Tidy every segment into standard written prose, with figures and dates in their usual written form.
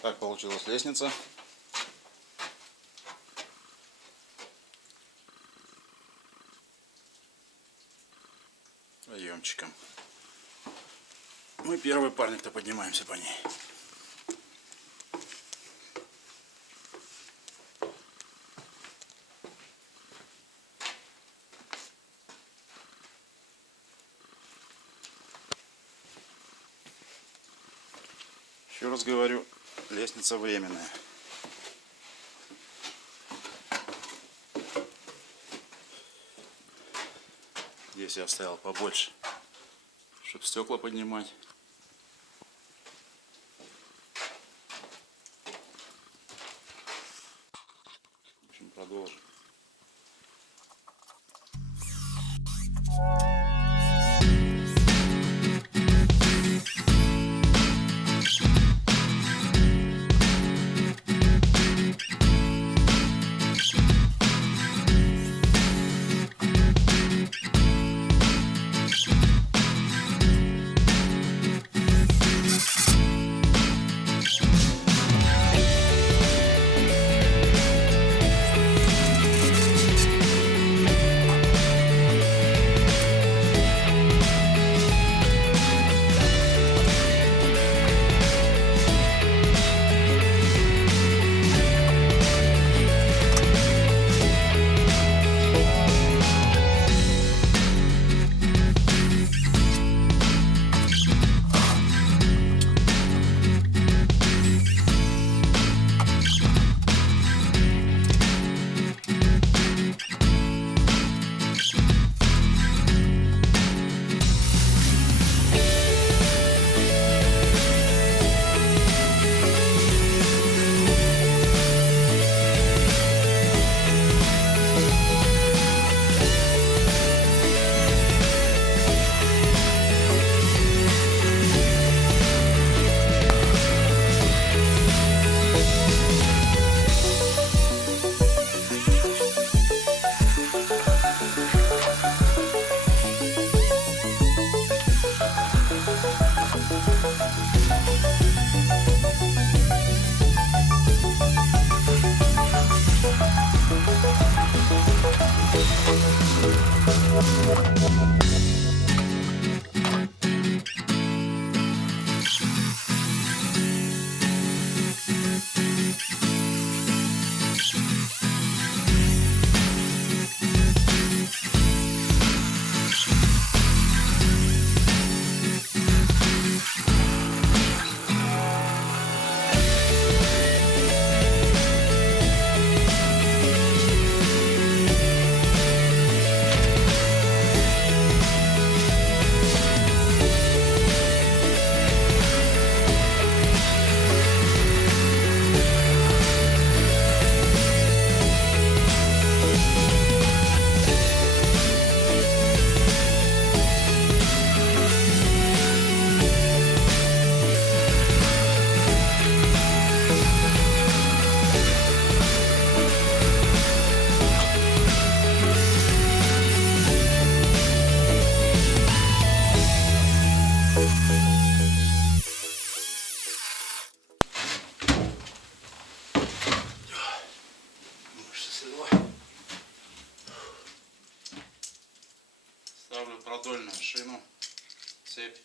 Так получилась лестница. Подъемчиком. Мы первый парни, кто поднимаемся по ней. Еще раз говорю, лестница временная. Здесь я оставил побольше, чтобы стекла поднимать. В общем, продолжим. Ставлю продольную шину, цепь.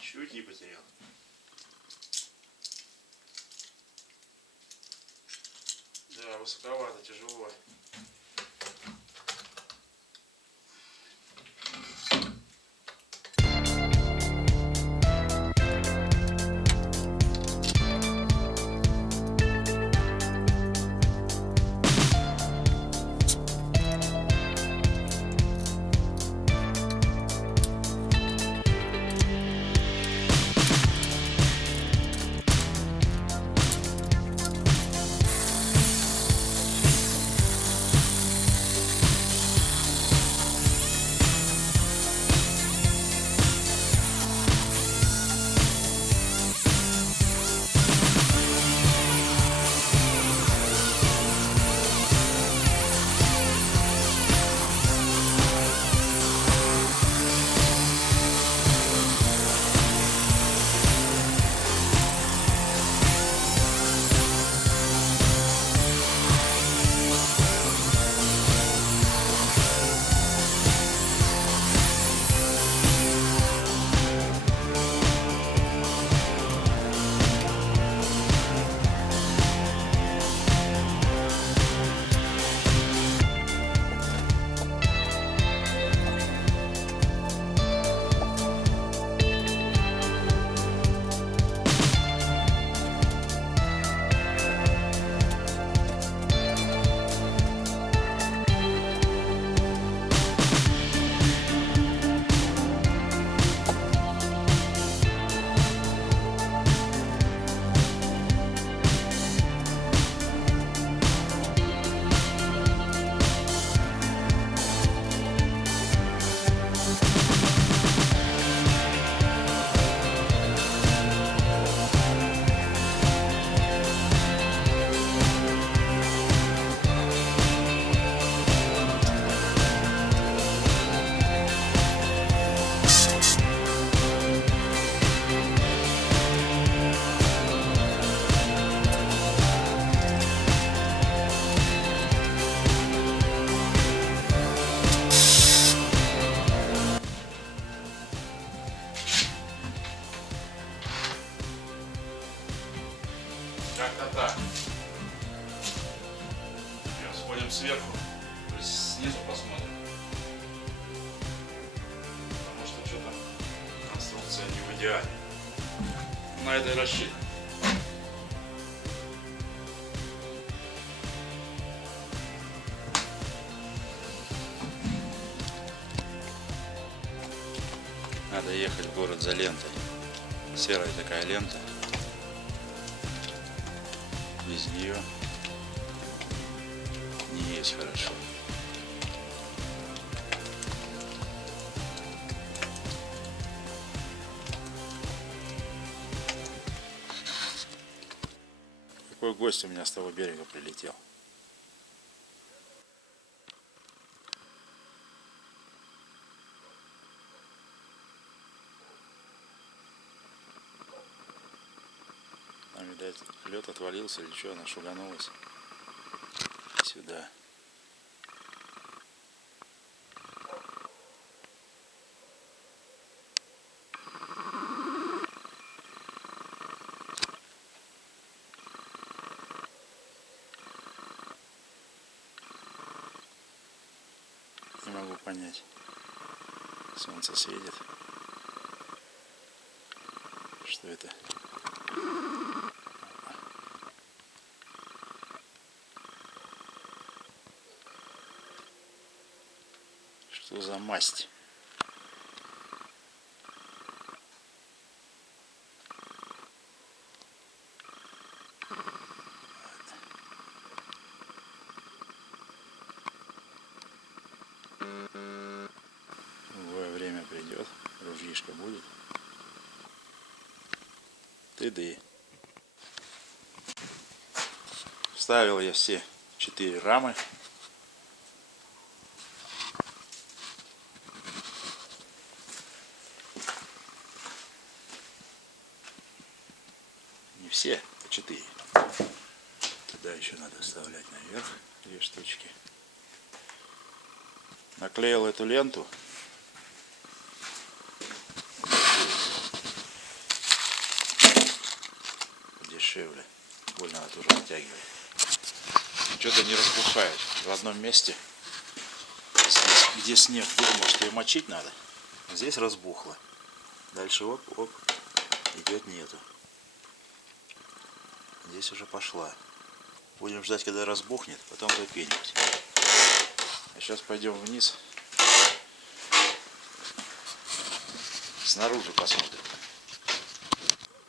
Чуть не потерял. Да, высоковато, тяжело. пойдем сверху, снизу посмотрим. Потому что что-то конструкция не в идеале. На это и рассчитано. Надо ехать в город за лентой. Серая такая лента. Без нее не есть хорошо. Какой гость у меня с того берега прилетел. Там, видать, лед отвалился или что, она шуганулась сюда. Не могу понять. Солнце светит. Что это? Что за масть? Любое время придет, ружьишко будет. Ты-ды. Вставил я все 4 рамы. Не все, а 4. Туда еще надо вставлять наверх 2 штучки. Наклеил эту ленту. Дешевле. Больно она тоже натягивает. Что-то не разбухает. В одном месте, здесь, где снег был, может, ее мочить надо. Здесь разбухло. Дальше оп, идет нету. Здесь уже пошла. Будем ждать, когда разбухнет, потом запенивать. А сейчас пойдем вниз. Снаружи посмотрим.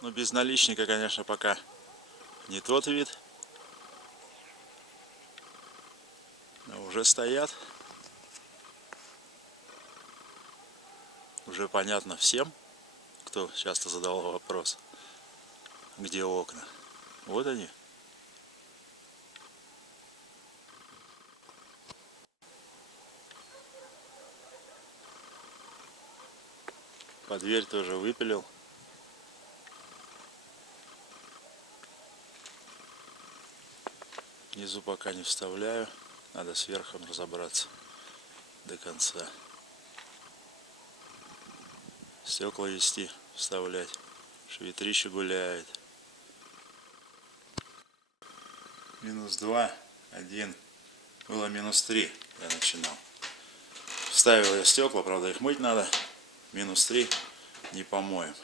Ну, без наличника, конечно, пока не тот вид. Но уже стоят. Уже понятно всем, кто часто задавал вопрос, где окна. Вот они. Под дверь тоже выпилил. Внизу пока не вставляю. Надо с верхом разобраться до конца. Стекла вести, вставлять. Ветрище гуляет. -2, 1. Было -3. Я начинал. Вставил я стекла, правда их мыть надо. -3 не помоем.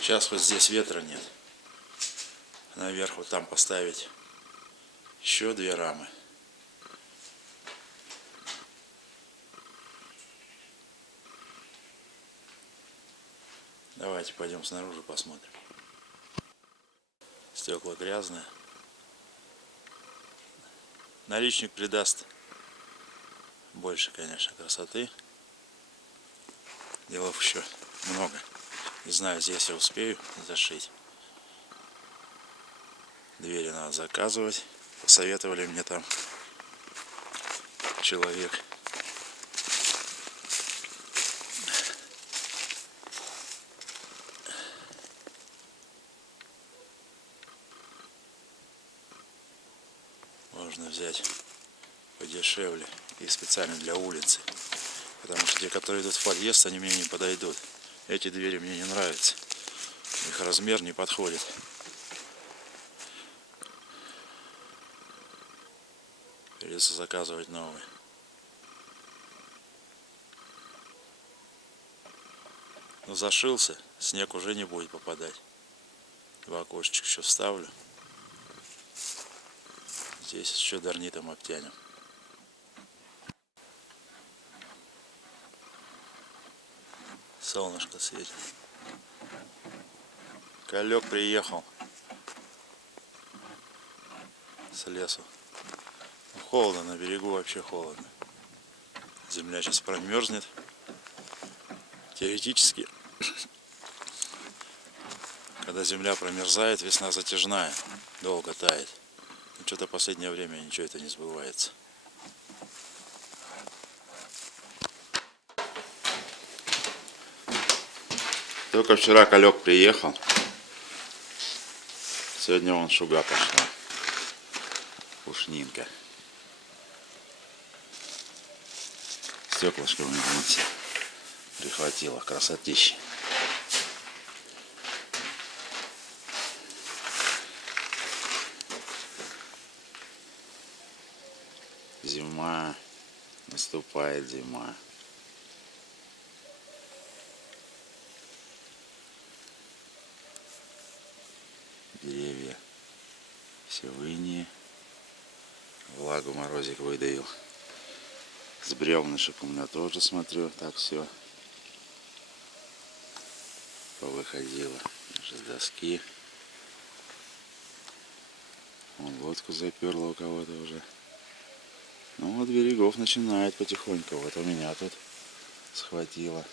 Сейчас вот здесь ветра нет. Наверх вот там поставить еще 2 рамы. Давайте пойдем снаружи посмотрим. Стекла грязные. Наличник придаст больше, конечно, красоты. Делов еще много. Не знаю, здесь я успею зашить. Двери надо заказывать. Посоветовали мне там человек. Можно взять подешевле и специально для улицы. Потому что те, которые идут в подъезд, они мне не подойдут. Эти двери мне не нравятся. Их размер не подходит. Придется заказывать новые. Но зашился, снег уже не будет попадать. Два окошечка еще вставлю. Здесь еще дарнитом обтянем. Солнышко светит. Калек приехал с лесу. Холодно, на берегу вообще холодно. Земля сейчас промерзнет. Теоретически, когда земля промерзает, весна затяжная, долго тает. Но что-то в последнее время ничего это не сбывается. Только вчера Калек приехал. Сегодня вон шуга пошла. Пушнинка. Стеклышко у него все прихватило. Красотища. Зима. Наступает зима. Деревья все в инее. Влагу морозик выдавил. С бревнышек у меня тоже, смотрю, так все повыходило. Даже с доски. Вон лодку заперла у кого-то уже. Ну вот берегов начинает потихоньку. Вот у меня тут схватило.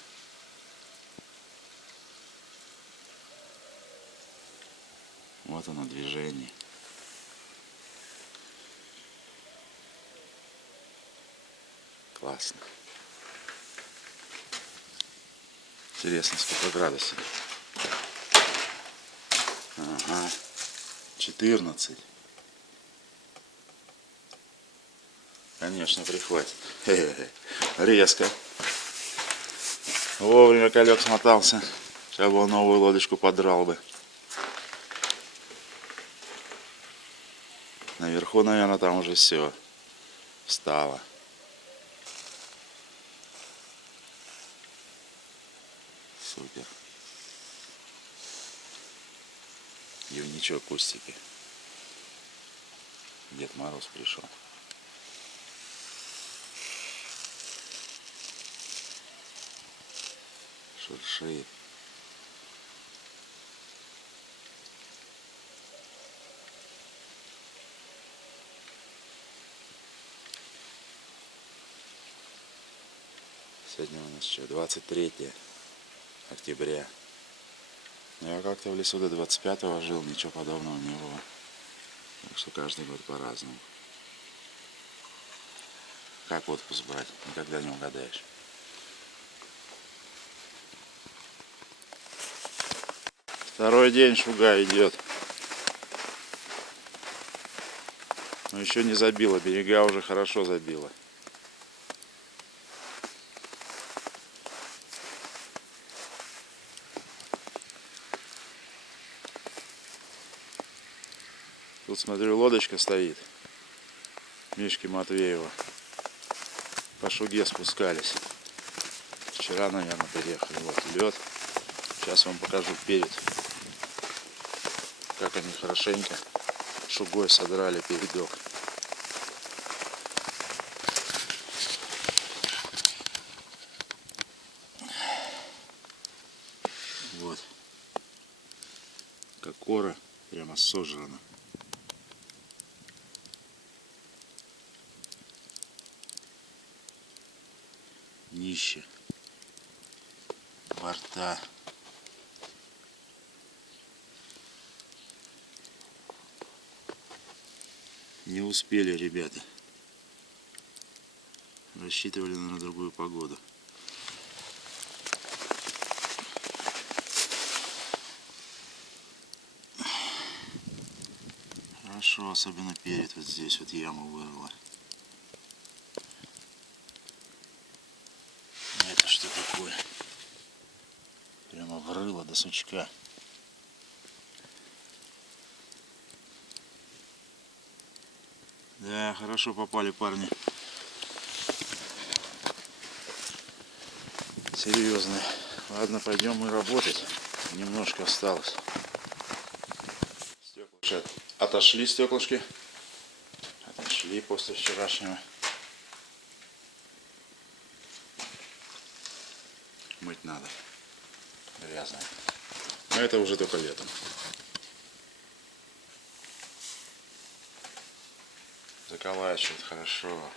Вот оно движение. Классно. Интересно, сколько градусов. Ага. 14. Конечно, прихватит. Резко. Вовремя Калек смотался. Сейчас бы он новую лодочку подрал бы. Наверху, наверное, там уже все встало. Супер. Юничок, кустики. Дед Мороз пришел. Шуршит. Сегодня у нас что, 23 октября. Я как-то в лесу до 25-го жил, ничего подобного не было. Так что каждый год по-разному. Как отпуск брать? Никогда не угадаешь. Второй день шуга идет. Но еще не забила, берега уже хорошо забила. Тут, смотрю, лодочка стоит. Мишки Матвеева. По шуге спускались. Вчера, наверное, приехали. Вот лед. Сейчас вам покажу перед. Как они хорошенько шугой содрали передок. Вот. Как кора прямо сожрана. Днище. Борта. Не успели ребята. Рассчитывали на другую погоду. Хорошо, особенно перед вот здесь вот яму вырвало. Это что такое? Прямо врыло до сучка. Да, хорошо попали парни. Серьезные. Ладно, пойдем мы работать. Немножко осталось. Стеклышки. Отошли стеклышки. Отошли после вчерашнего. Мыть надо. Грязное. Но это уже только летом. Заколачивает хорошо.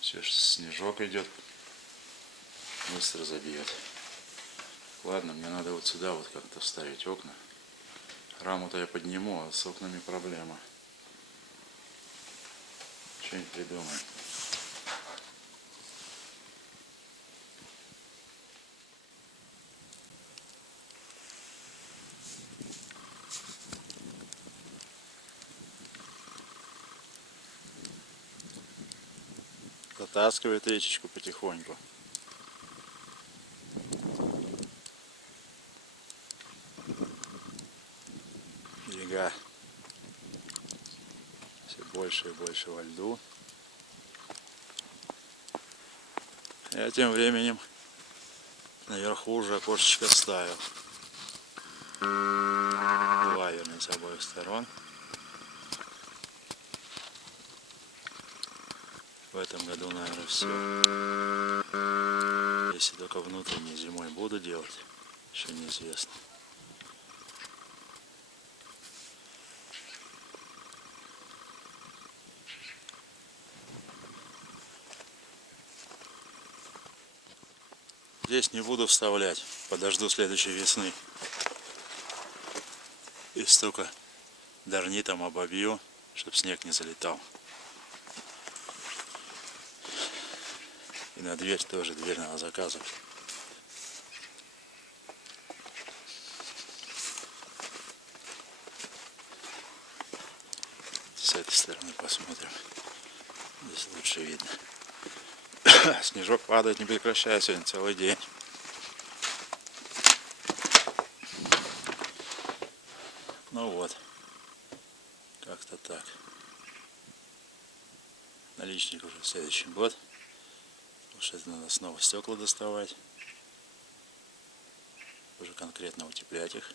Все, снежок идет. Быстро забьет. Ладно, мне надо вот сюда вот как-то вставить окна. Раму-то я подниму, а с окнами проблема. Что-нибудь придумаем. Затаскивает речечку потихоньку. Берега все больше и больше во льду. Я тем временем наверху уже окошечко ставил. Два, вернее, с обоих сторон. В этом году, наверное, все. Если только внутренней зимой буду делать, еще неизвестно. Здесь не буду вставлять, подожду следующей весны. И столько дарнитом обобью, чтобы снег не залетал. И на дверь тоже, дверь надо заказывать. С этой стороны посмотрим. Здесь лучше видно. Снежок падает не прекращая сегодня целый день. Ну вот. Как-то так. Наличник уже в следующий год. Потому что это надо снова стекла доставать. Уже конкретно утеплять их.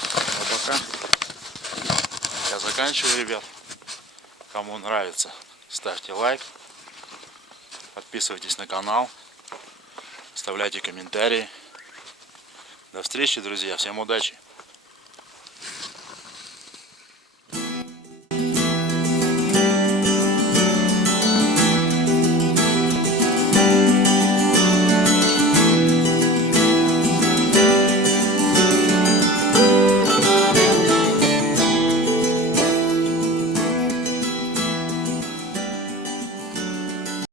А пока я заканчиваю, ребят. Кому нравится, ставьте лайк. Подписывайтесь на канал. Оставляйте комментарии. До встречи, друзья. Всем удачи.